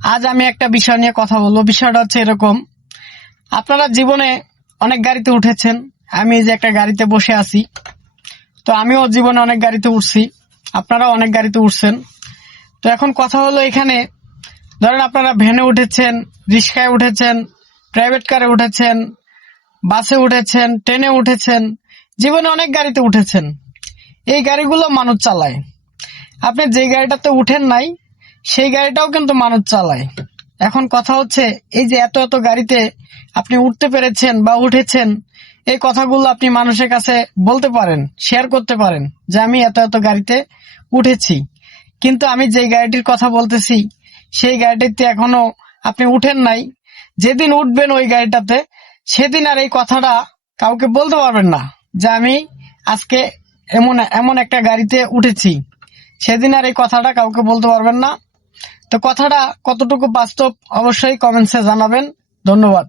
আজ আমি একটা বিষয় নিয়ে কথা বলবো। বিষয়টা হচ্ছে এরকম, আপনারা জীবনে অনেক গাড়িতে উঠেছেন, আমি এই যে একটা গাড়িতে বসে আছি। তো আমিও জীবনে অনেক গাড়িতে উঠছি, আপনারাও অনেক গাড়িতে উঠছেন। তো এখন কথা হলো, এখানে ধরেন আপনারা ভ্যানে উঠেছেন, রিক্সায় উঠেছেন, প্রাইভেট কারে উঠেছেন, বাসে উঠেছেন, ট্রেনে উঠেছেন, জীবনে অনেক গাড়িতে উঠেছেন। এই গাড়িগুলো মানুষ চালায়। আপনি যে গাড়িটাতে উঠেন নাই, সেই গাড়িটাও কিন্তু মানুষ চালায়। এখন কথা হচ্ছে, এই যে এত এত গাড়িতে আপনি উঠতে পেরেছেন বা উঠেছেন, এই কথাগুলো আপনি মানুষের কাছে বলতে পারেন, শেয়ার করতে পারেন যে আমি এত এত গাড়িতে উঠেছি। কিন্তু আমি যে গাড়িটির কথা বলতেছি, সেই গাড়িটিতে এখনো আপনি উঠেন নাই। যেদিন উঠবেন ওই গাড়িটাতে, সেদিন আর এই কথাটা কাউকে বলতে পারবেন না যে আমি আজকে এমন এমন একটা গাড়িতে উঠেছি। সেদিন আর এই কথাটা কাউকে বলতে পারবেন না। তো কথাটা কতটুকু বাস্তব অবশ্যই কমেন্টসে জানাবেন। ধন্যবাদ।